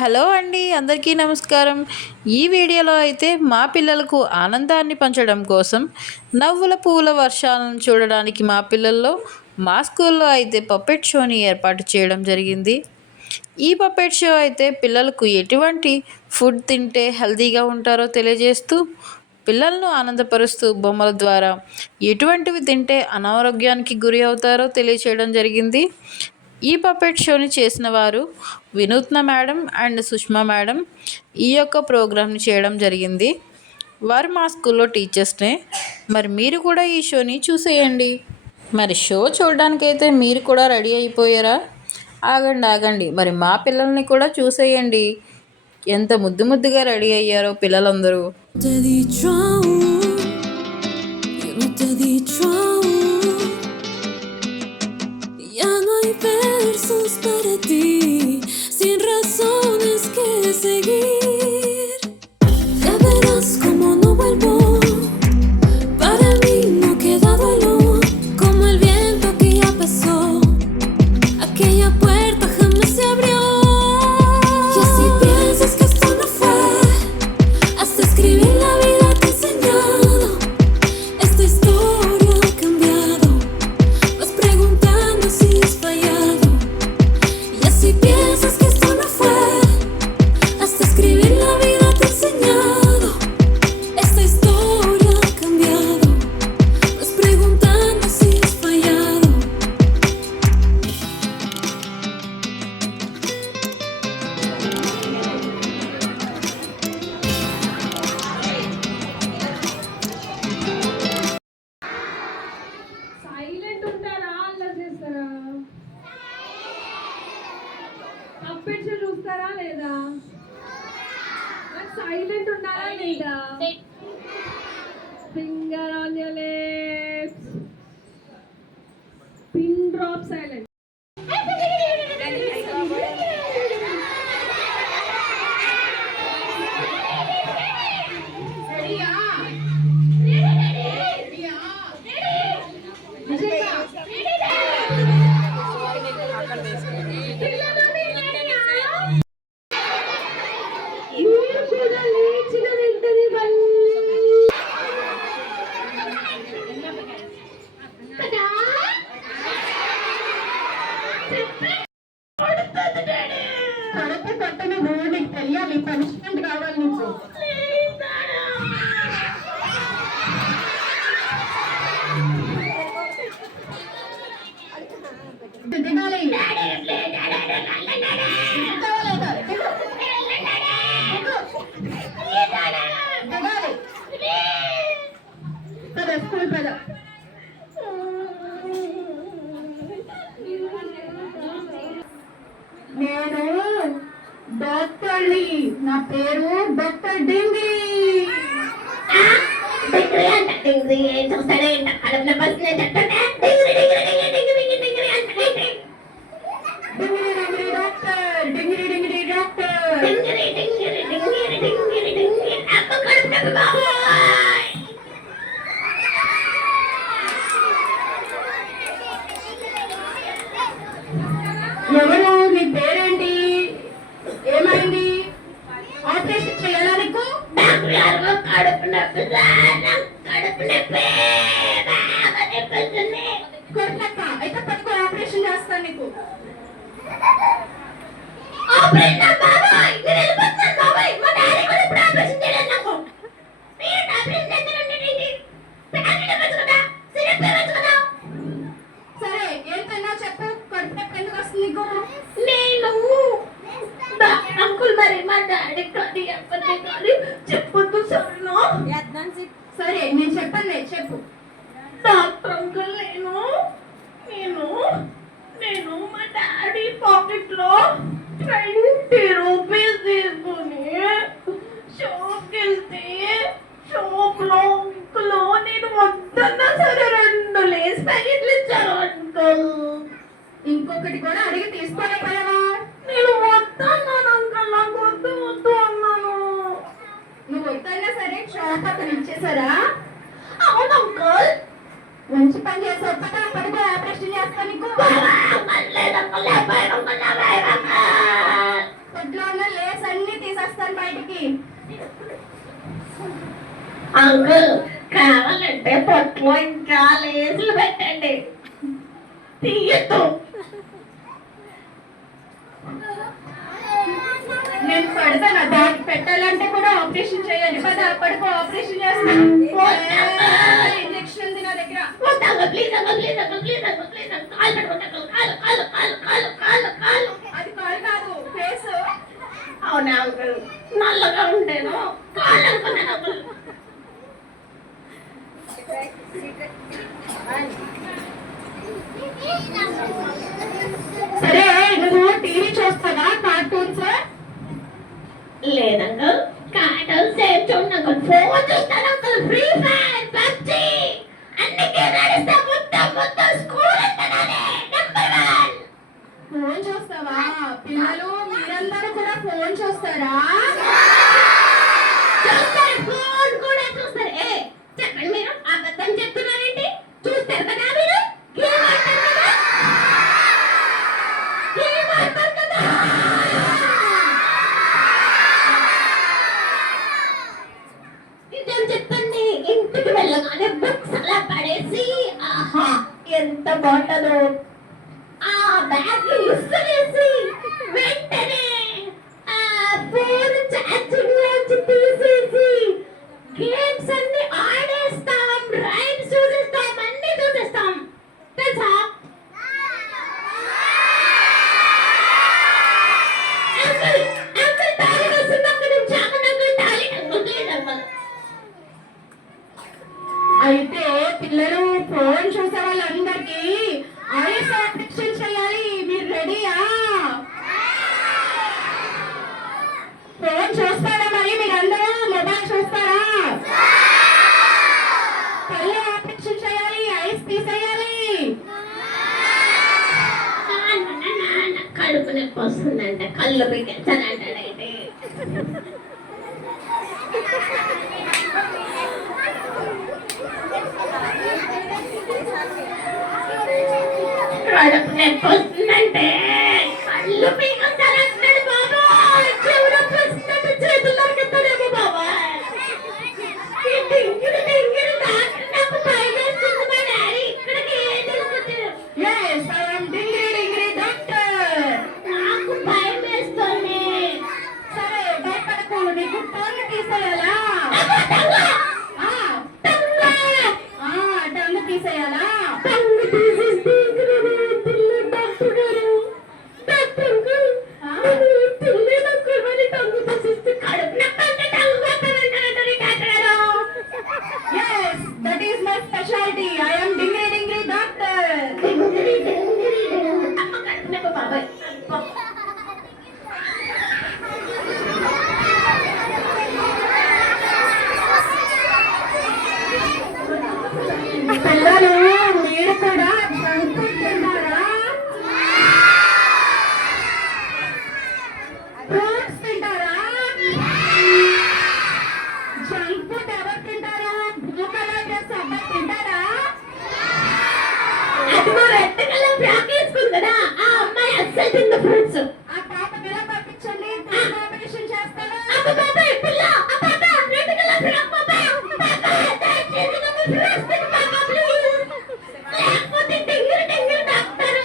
Hello అండి, అందరికీ నమస్కారం. ఈ వీడియోలో అయితే మా పిల్లలకు ఆనందాన్ని పంచడం కోసం నవ్వుల పువ్వుల వర్షాలను చూడడానికి మా స్కూల్లో అయితే పప్పెట్ షోని ఏర్పాటు చేయడం జరిగింది. ఈ పప్పెట్ షో అయితే పిల్లలకు ఎటువంటి ఫుడ్ తింటే హెల్తీగా ఉంటారో తెలియజేస్తూ, పిల్లలను ఆనందపరుస్తూ బొమ్మల ద్వారా ఎటువంటివి తింటే అనారోగ్యానికి గురి అవుతారో తెలియచేయడం జరిగింది. ఈ పప్పెట్ షోని చేసిన వారు వినూత్న మేడం అండ్ సుష్మా మేడం ఈ యొక్క ప్రోగ్రామ్ని చేయడం జరిగింది. వారు మా స్కూల్లో టీచర్స్నే. మరి మీరు కూడా ఈ షోని చూసేయండి. మరి షో చూడడానికైతే మీరు కూడా రెడీ అయిపోయారా? ఆగండి, మరి మా పిల్లల్ని కూడా చూసేయండి. ఎంత ముద్దుగా రెడీ అయ్యారో పిల్లలందరూ. Versos para ti, sin razones que seguir. Ya verás como no vuelvo, para mí no queda duelo, como el viento que ya pasó, aquella puerta jamás se abrió. Y si piensas que esto no fue, hasta escribir la vida te ha enseñado. Esta historia ha cambiado, vas preguntando si has fallado. Si piensas que esto no fue, hasta escribir la vida te ha enseñado. Esta historia ha cambiado, vas preguntando si has fallado. Silent ఉంటారా అల్లరి చేస్తారా? Puppet show చూస్తారా లేదా? Silent ఉన్నారా లేదా? Finger on your lips, pin drop silent. కొట్టని నువ్వు నీకు తెలియాలి, పనిష్మెంట్ కావాలి నీకు. దిగాలి కదా స్కూల్ కదా. నేను డాక్టర్ని, నా పేరు డాక్టర్ డింగి. ఎవరు? నీ పేరేంటి? ఏమైంది? ఆపరేషన్ చేయాలా నీకు? కొట్టక్క అయితే పట్టుకో, ఆపరేషన్ చేస్తాను నీకు. సరే ఏం తిన్నావు చెప్పు, కడుపు నొప్పి ఎందుకు వస్తుంది నీకు? అంకుల్ మరి మా డాడీ కానీ అప్పటి కానీ చెప్పొద్దు సరేనా? సరే నేను చెప్పండి, చెప్పు. డాక్టర్ అంకుల్, నేను మా డాడీ పాకెట్ లో 20 రూపీస్ తీసుకుని షాప్కి వెళ్తే షాప్ లో నేను వద్దన్నా సరే 2 లేస్ ప్యాకెట్లు ఇచ్చారు అంకుల్. ఇంకొకటి కూడా అడిగి తీసుకోలేకపోయావా? నేను వద్దన్నాను అంకుల్, నాకు వద్దు అన్నాను. నువ్వు వద్దన్నా సరే షాప్ అతను ఇచ్చేసారా? అవును అంకుల్. మంచి పని చేసావు కదా, పడిపోయి ఆపరేషన్ చేస్తాను నీకు. పొద్దులో అంకుల్ కావాలంటే పొట్లో ఇంకా లేసులు పెట్టండి. తీయద్దు. నేను పడతాను. దానికి పెట్టాలంటే కూడా ఆపరేషన్ చేయాలి. పడుకో, ఆపరేషన్ చేస్తాను. ఇంజక్షన్ ఉంది నా దగ్గర. Please uncle, please uncle, please uncle, please uncle. కాలు పట్టుకోండి అంకుల్. కాలు కాలు కాలు కాలు కాలు కాలు. అది కాలు కాదు, ఫేస్. అవునా అంకుల్, నల్లగా ఉండేను కాలు అనుకున్నాను అంకుల్. సరే, నువ్వు టీవీ చూస్తావా? కార్టూన్స్? లేదంకుల్, కార్టూన్ సేమ్ చూడండి అంకుల్. ఫోన్ చూస్తాను అంకుల్. ఫ్రీ ఫైర్, పబ్జి అన్ని గేమ్స్ ఆడిస్తా. మొత్తం స్కూల్ అంటానే నెంబర్ 1. ఫోన్ చూస్తావా? పిల్లలు మీరందరూ కూడా ఫోన్ చూస్తారా? చూస్తారు, ఫోన్ కూడా చూస్తారు. చెప్పండి, మీరు అబద్ధం చెప్తున్నారేంటి? చూస్తారు కదా మీరు. గేమ్ ఆడతారు కదా. గేమ్ ఆడతారు కదా. నిజం చెప్పండి. ఇంటికి వెళ్ళగానే బుక్స్ అలా పడేసి ఆహా ఎంత బాగుంటుందో. ఆ బ్యాగ్ విసిరేసి వెంటనే ఆ ఫోన్ ఛార్జింగ్ లోంచి తీసేసి గేమ్స్ అన్ని ఆడేస్తాం, రైమ్స్ చూసేస్తాం, అన్ని చూసేస్తాం తెలుసా? అంకుల్, అంకుల్ తాళి వేస్తున్నప్పుడు నుంచి అంకుల్ తాళి లేదమ్మా. అయితే పిల్లలు ఫోన్ చూసే వాళ్ళందరికీ ఐస్ ఆపరేషన్ చేయాలి. మీరు రెడీయా? ఫోన్ చూస్తారా? మరి మీరందరూ మొబైల్ చూస్తారా? కళ్ళు ఆపరేషన్ చేయాలి, ఐస్ తీసేయాలి. కడుపు నొప్పి వస్తుందంట, కళ్ళు పీకెత్తానంటాడైతే. కడుపు నొప్పి వస్తుందంటే కళ్ళు పీకెత్తానంటాడు బాబా. చెవులు వస్తుందంటే చేతులు నరికెత్తాడేమో బాబా. నాకు భయం వేస్తుంది. మా డాడీ ఇక్కడికి ఏం తీసుకొచ్చారు? Yes, I am Dingri Dingri doctor. నాకు భయం వేస్తుంది. సరే, భయపడకు. నీకు టంగ్ తీసేయాలా? టంగ్ తీసేయాలా? టంగు తీసేస్తే డాక్టర్ గారు, డాక్టర్ అంకుల్, తెలియదు మరి టంగు తీసేస్తే కడుపు నొప్పి అంటే టంగు కొట్టాలంటారంటారు డాక్టర్ గారు. Yes, that is my specialty. I am Dingri Dingri doctor. అమ్మ కడుపు నొప్పి బాబాయ్. పిల్లలు మీరు కూడా జంక్ ఫుడ్ తింటారా? ఫ్రూట్స్ తింటారా? జంక్ ఫుడ్ ఎవరు తింటారు? బ్లూ కలర్ డ్రెస్ అబ్బాయి తింటారా? అదిగో రెడ్ కలర్ ఫ్రాక్ వేసుకుంది కదా, ఆ అమ్మాయి అస్సలు తిన్న ఫ్రూట్స్. ఆ పాప బిల్ల పంపించండి, ఆపరేషన్ చేస్తాను. అబ్బా బాబాయ్, పిల్ల, ఆ పాప రెడ్ కలర్ ఫ్రాక్ బాబాయ్. దయచేసి నన్ను ఫ్రూట్స్ తిను బాబా ప్లీజ్. లేకపోతే డింగిరి డింగిరి డాక్టర్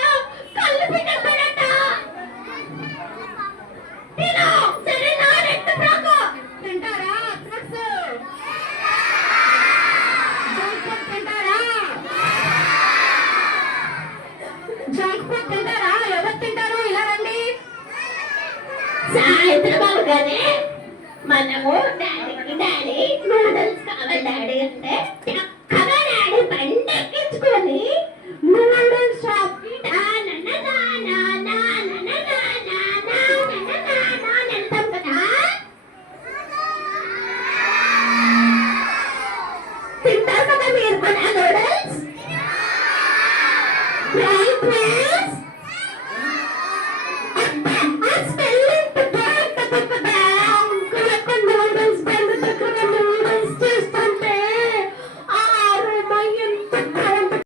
కళ్ళు పీకేస్తాడట. తిను సరేనా? రెడ్ ఫ్రాక్ తింటారా? ఫ్రూట్స్ జంక్ ఫుడ్ తింటారా? జంక్ ఫుడ్ తింటారా? ఎవరు తింటారు? ఇలా రండి. సాయంత్రం అవగానే మనము డాడీ నూడిల్స్ కావాలి డాడీ అంటే చక్కగా డాడీ బండి ఎక్కించుకొని నూడిల్స్ షాప్ కి వెళ్తాం కదా. తింటారు కదా మీరు కూడా నూడిల్స్? రైట్